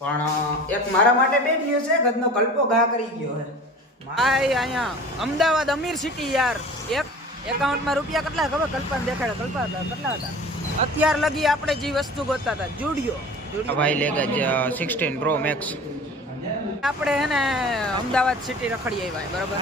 પણ એક મારા માટે બેડ ન્યૂઝ છે. ગદનો કલ્પો ઘા કરી ગયો હે ભાઈ. અહીંયા અમદાવાદ અમીર સિટી યાર. એક એકાઉન્ટમાં રૂપિયા કેટલા ખબર? કલ્પાને દેખાડે. કલ્પા કેટલા હતા અત્યાર લગી આપણે જે વસ્તુ ગોતતા હતા? જુડિયો ભાઈ લેગે 16 પ્રો મેક્સ. આપણે હે ને અમદાવાદ સિટી રખડી આવ્યા બરાબર.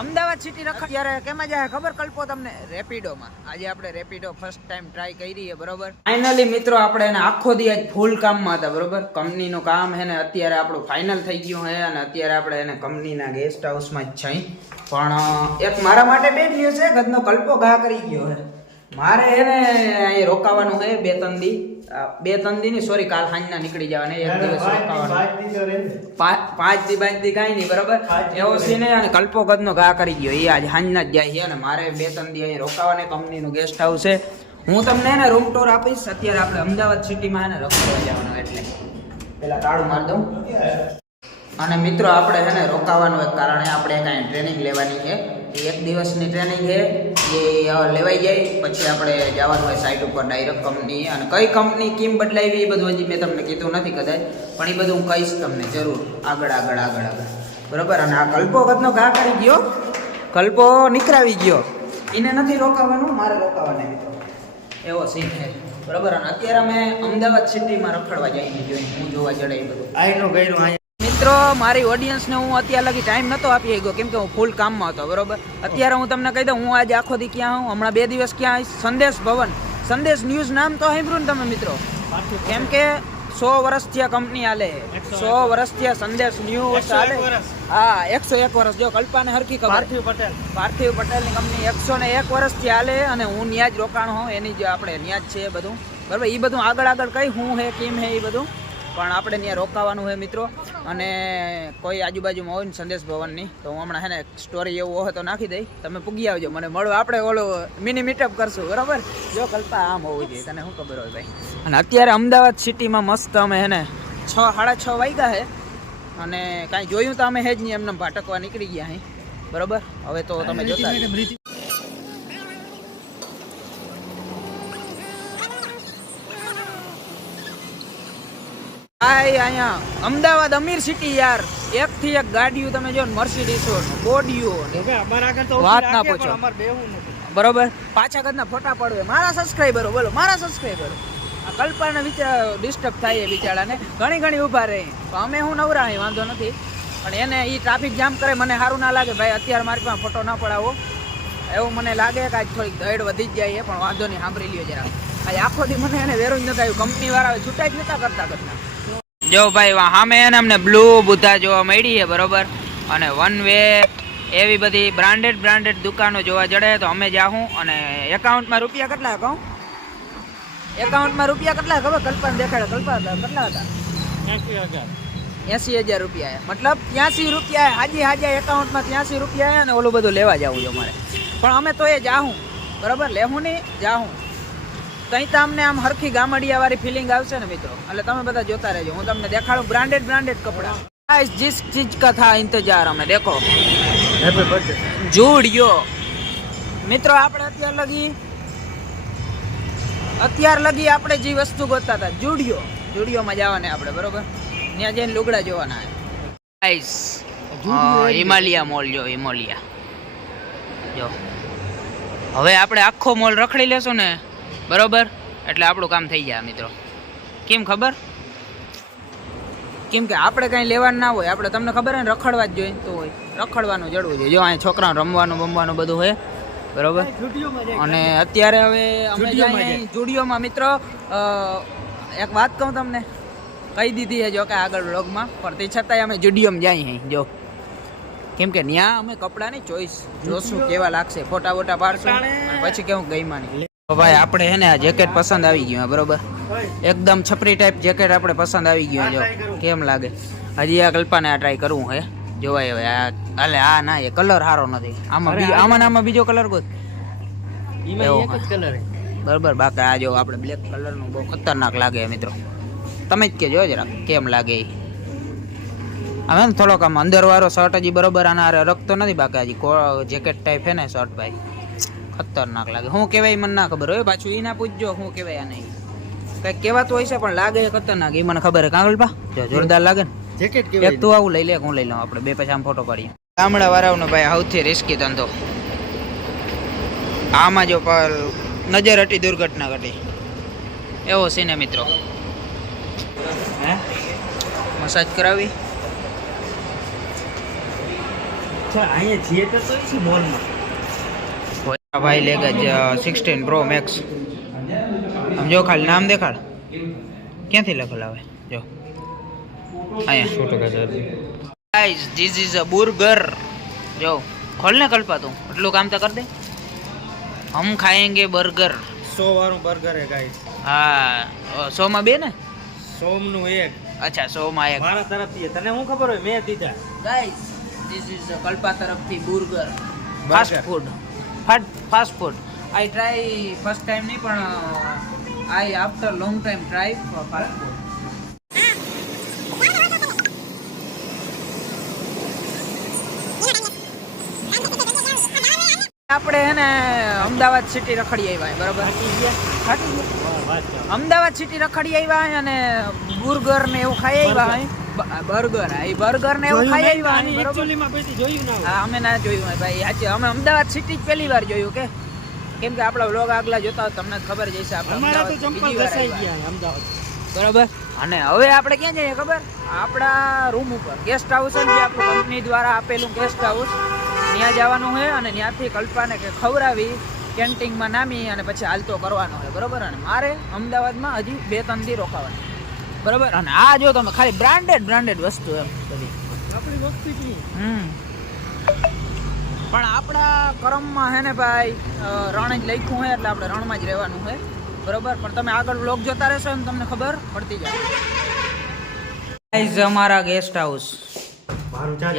અમદાવાદ સિટી રખડ ત્યારે કેમાં જાય ખબર કલ્પો તમને? રેપિડોમાં. આજે આપણે રેપિડો ફર્સ્ટ ટાઈમ ટ્રાય કરી છે બરોબર. ફાઇનલી મિત્રો આપણે એને આખો દી આજ ફૂલ કામમાં હતા બરોબર. કંપનીનું કામ હે ને અત્યારે આપણું ફાઇનલ થઈ ગયું હે અને અત્યારે આપણે એને કંપનીના ગેસ્ટ હાઉસમાં જ છે. પણ એક મારા માટે બેડ ન્યૂઝ છે. ગદનો કલ્પો ઘા કરી ગયો હે. મારે એને અહીં રોકાવાનું છે 2-3 દી. 2-3 દી ની સોરી કાલ સાંજના નીકળી જવાના. એક દિવસ રોકાવાનું. 5 દી કાંઈ નહીં બરાબર. એવો સીન અને કલ્પો ગદનો ઘા કરી ગયો. એ આજ સાંજના જ જાય છે અને મારે 2-3 દી અહીં રોકાવાને. કંપનીનું ગેસ્ટ હાઉસ છે. હું તમને એને રૂમ ટૂર આપીશ. અત્યારે આપણે અમદાવાદ સિટીમાં એને રખડવા જવાનું એટલે પેલા તાળું મારી દઉં. અને મિત્રો આપણે છે ને રોકાવાનું એક કારણે આપણે કાંઈ ટ્રેનિંગ લેવાની છે. એક દિવસની ટ્રેનિંગ છે એ લેવાઈ જાય પછી આપણે જવાનું હોય સાઇટ ઉપર ડાયરેક્ટ કંપની. અને કઈ કંપની કેમ બદલાવી એ બધું હજી મેં તમને કીધું નથી કદાચ, પણ એ બધું હું કહીશ તમને જરૂર આગળ બરાબર. અને આ કલ્પો ગદનો ઘા કરી ગયો. કલ્પો નીકળાવી ગયો. એને નથી રોકાવાનું, મારે રોકાવાને મિત્રો. એવો સીન છે બરાબર. અને અત્યારે અમે અમદાવાદ સિટીમાં રખડવા જઈને જોઈએ હું જોવા જડે એ બધું આઈનો ગયું. મિત્રો મારી ઓડિયન્સને હું અત્યાર લગી ટાઈમ નહોતો આપી ગયો કેમ કે હું ફૂલ કામમાં હતો બરોબર. અત્યારે હું તમને કહી દઉં હું આજે આખો દી ક્યાં હું હમણાં 2 દિવસ ક્યાં આવીશ? સંદેશ ભવન. સંદેશ ન્યૂઝ નામ તો સાંભળ્યું ને તમે મિત્રો? કેમ કે 100 વર્ષથી આ કંપની હાલે. 100 વર્ષથી આ સંદેશ ન્યૂઝ હાલે. હા 101 વર્ષ. જો કલ્પાને હરખી ખબર. પાર્થિવ પટેલની કંપની 101 વર્ષથી હાલે અને હું ન્યા જ રોકાણ હોઉં. એની જે આપણે ન્યા જ છે બધું બરાબર. એ બધું આગળ કઈ હું હે કેમ હે એ બધું પણ આપણે ત્યાં રોકાવાનું હોય મિત્રો. અને કોઈ આજુબાજુમાં હોય ને સંદેશ ભવનની તો હું હમણાં હે ને સ્ટોરી એવું હોય તો નાખી દઈ. તમે પૂગી આવજો મને મળો. આપણે ઓલો મિની મીટઅપ કરશું બરાબર. જો કલ્પા આમ હોવું જોઈએ તને શું ખબર હોય ભાઈ. અને અત્યારે અમદાવાદ સિટીમાં મસ્ત અમે હે ને 6-6:30 વાગ્યા છે અને કાંઈ જોયું તો અમે હે જ નહીં. એમને ભાટકવા નીકળી ગયા અહીં બરાબર. હવે તો તમે જોતા અહીંયા અમદાવાદ અમીર સિટી યાર. એક થી એક ગાડીઓ તમે જો મર્સિડીઝ બોડીઓ વાત ના પૂછો બરોબર. પાછા કદના ફોટા પડવે મારા સબસ્ક્રાઈબરો. બોલો મારા સબસ્ક્રાઈબરો. આ કલ્પાને ડિસ્ટર્બ થાય બિચારાને ઘણી ઊભા રહે. અમે હું નવરા અહીં વાંધો નથી પણ એને એ ટ્રાફિક જામ કરે મને સારું ના લાગે ભાઈ. અત્યારે મારી પાસે ફોટો ના પડાવો એવું મને લાગે કે આજ થોડીક દહેડ વધી જ જાય પણ વાંધો નહીં. સાંભળી લ્યો જરા. આજે આખો દી મને એને વેરું જ નથી આવ્યું. કંપની વાળા છૂટાઈ જ નતા કરતા. જો ભાઈ સામે એને અમને બ્લુ બુદ્ધા જોવા મળી છે બરોબર. અને વન વે એવી બધી બ્રાન્ડેડ દુકાનો જોવા જડે તો અમે જાઉં. અને એકાઉન્ટમાં રૂપિયા કેટલા કહું? એકાઉન્ટમાં રૂપિયા કેટલા ખબર? કલ્પાને દેખાડે. કલ્પા કેટલા હતા? 80,000 રૂપિયા. મતલબ 83 રૂપિયા હાજી એકાઉન્ટમાં 83 રૂપિયા અને ઓલું બધું લેવા જવું છે અમારે. પણ અમે તો એ જાઉં બરાબર. લેવું નહીં જાઉં તઈ તો અમને આમ હરખી ગામડિયા વાળી ફિલિંગ આવશે ને મિત્રો. એટલે તમે બધા જોતા રહેજો. હું તમને દેખાડું બ્રાન્ડેડ કપડા. जिस चीज का था इंतजार हमें देखो જુડિયો. મિત્રો આપણે અત્યાર લગી આપણે જે વસ્તુ ગોતતા હતા જુડિયોમાં જવાના આપણે બરોબર. ત્યાં જઈને લુગડા જોવાના. ગાઈસ હિમાલયા મોલ જો હિમાલયા જો. હવે આપણે આખો મોલ રખડી લેશું ને બરોબર એટલે આપણું કામ થઈ જાય મિત્રો. કેમ ખબર? કેમ કે આપણે કાંઈ લેવાનું ના હોય. આપણે તમને ખબર હોય ને રખડવા જ જોઈએ તો હોય રખડવાનું જડવું જોઈએ. જો અહીં છોકરાને રમવાનું બધું હોય બરોબર. અને અત્યારે હવે અમે જઈએ જુડિયોમાં મિત્રો. એક વાત કહું તમને કહી દીધી છે જો કે આગળ વ્લોગમાં પણ તે છતાંય અમે જુડિયોમાં જઈએ જો. કેમ કે ત્યાં અમે કપડાની ચોઈસ જોશું કેવા લાગશે. ફોટા બોટા પાડશું પછી કેવું ગઈમાં નહીં. ભાઈ આપણે હે ને આ જેકેટ પસંદ આવી ગયું બરોબર. એકદમ છપરી ટાઈપ જેકેટ આપણે પસંદ આવી ગયું. જો કેમ લાગે? હજી આ કલ્પાને આ ટ્રાય કરવું હે જોવાય હવે. હાલે આ ના એ કલર સારો નથી. આમાં બીજો કલર ગોત બરોબર. બાકી આ જો આપણે બ્લેક કલરનું બહુ ખતરનાક લાગે મિત્રો. તમે જ કેજો જરા કેમ લાગે એ. હવે ને થોડોક આમ અંદર વાળો શર્ટ હજી બરોબર આના રખતો નથી. બાકી હજી જેકેટ ટાઈપ હે ને શર્ટ ભાઈ ખતરનાક લાગે. શું કહેવાય મને ના ખબર હોય. પાછું એ ના પૂછજો શું કહેવાય આ નહીં. કઈક કહેવાતું હોય છે પણ લાગે છે ખતરનાક, એ મને ખબર છે. કાંગલપા જો જોરદાર લાગે ને. જેકેટ એક કેવાય. તું આવું લઈ લે, હું લઈ લઉં, આપણે બે પછી આમ ફોટો પાડીએ. ગામડા વાળાનો ભાઈ સૌથી રિસ્કી ધંધો. આમાં જો નજર હટી દુર્ઘટના ઘટી, એવો સીને મિત્રો. હે મસાજ કરાવી. અહીંયા થિયેટર તો છે મોલમાં. ભાઈ લેગા 16 Pro Max. આમ જો ખાલી નામ દેખાડ, ક્યાંથી લખેલ આવે જો અહીંયા. Guys this is a burger. જો ખોલ ને કલ્પા તું, એટલું કામ તો કર દે. હમ ખાएंगे બર્ગર. 100 વાળું બર્ગર હે ગાઈસ. હા 100 માં 2 ને. 100 નું એક. અચ્છા 100 માં 1. મારા તરફથી તને શું ખબર હોય, મેં દીધા. ગાઈસ ધીસ ઇઝ કલ્પા તરફથી burger. Fast food I try first time નહીં પણ I after long time try fast food. આપણે હે ને અમદાવાદ સિટી રખડી આવ્યા બરાબર. અમદાવાદ સિટી રખડી આવ્યા અને બર્ગર ને એવું ખાઈ આવ્યા. બર્ગર એ બર્ગર ને એવું ખાઈ આવ્યા બરાબર. હા અમે ના જોયું ભાઈ, સાચી અમે અમદાવાદ સિટી જ પહેલી વાર જોયું કે કેમ કે આપણા વ્લોગ આગલા જોતા હોય તમને ખબર જ હશે. આપણે અમદાવાદ બરાબર. અને હવે આપણે ક્યાં જઈએ ખબર? આપણા રૂમ ઉપર ગેસ્ટ હાઉસ છે, જે આપણું કંપની દ્વારા આપેલું ગેસ્ટ હાઉસ, ત્યાં જવાનું છે અને ત્યાંથી કલ્પાને કે ખવડાવી કેન્ટીનમાં નામી અને પછી હાલતો કરવાનો છે બરાબર. અને મારે અમદાવાદમાં હજી 2-3 દી રોકાવાનું બરાબર. અને આ જો તમે ખાલી બ્રાન્ડેડ વસ્તુ એમ બધી આપણી વસ્તુ કી. પણ આપણા કરમમાં હે ને ભાઈ રણ જ લખ્યું છે એટલે આપણે રણમાં જ રહેવાનું છે બરોબર. પણ તમે આગળ વ્લોગ જોતા રહેશો ને તમને ખબર પડતી જાય. गाइस हमारा गेस्ट हाउस,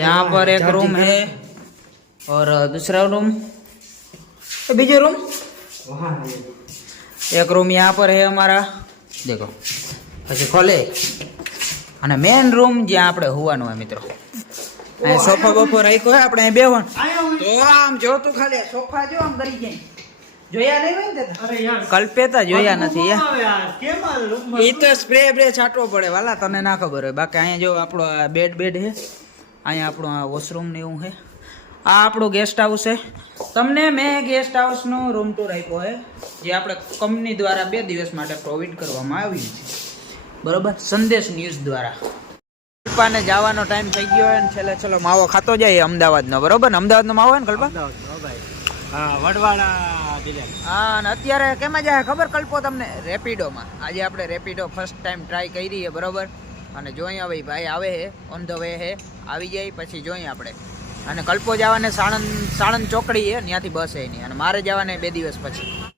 यहाँ पर एक रूम है और दूसरा रूम, बीजे रूम, एक रूम यहाँ पर है हमारा देखो. પછી ખોલે અને મેન રૂમ જ્યાં આપણે હોવાનું હોય મિત્રો. અહીં સોફા બફો રાખ્યો હોય આપણે અહીં બેવાનું. તો આમ જો તું ખાલી સોફા જો આમ કરી જાય જોયા નહીં હોય ને. અરે યાર કલ્પેતા જોયા નથી યાર. એ તો સ્પ્રે બ્રે છાંટવો પડે વાલા, તને ના ખબર હોય. બાકી અહીંયા જો આપણો બેડ છે, અહીંયા આપણું આ વોશરૂમ ને એવું છે. આ આપણું ગેસ્ટ હાઉસ છે. તમને મેં ગેસ્ટ હાઉસનો રૂમ ટૂર આપ્યો છે જે આપણે કંપની દ્વારા 2 દિવસ માટે પ્રોવાઈડ કરવામાં આવ્યું છે બરોબર, સંદેશ ન્યૂઝ દ્વારા. કલ્પાને જવાનો ટાઈમ થઈ ગયો હોય ને છેલ્લે ચલો માવો ખાતો જાય અમદાવાદનો બરોબર ને. અમદાવાદનો માવો હોય ને કલ્પા? હા વડવાડા. હા અને અત્યારે કેમાં જાય ખબર કલ્પો તમને? રેપિડોમાં. આજે આપણે રેપિડો ફર્સ્ટ ટાઈમ ટ્રાય કરી છે બરોબર. અને જોઈએ હવે ભાઈ આવે છે ઓન ધ વે છે, આવી જાય પછી જોઈએ આપણે. અને કલ્પો જવાને સાણંદ ચોકડી છે, ત્યાંથી બસ છે નહીં. અને મારે જવાને 2 દિવસ પછી.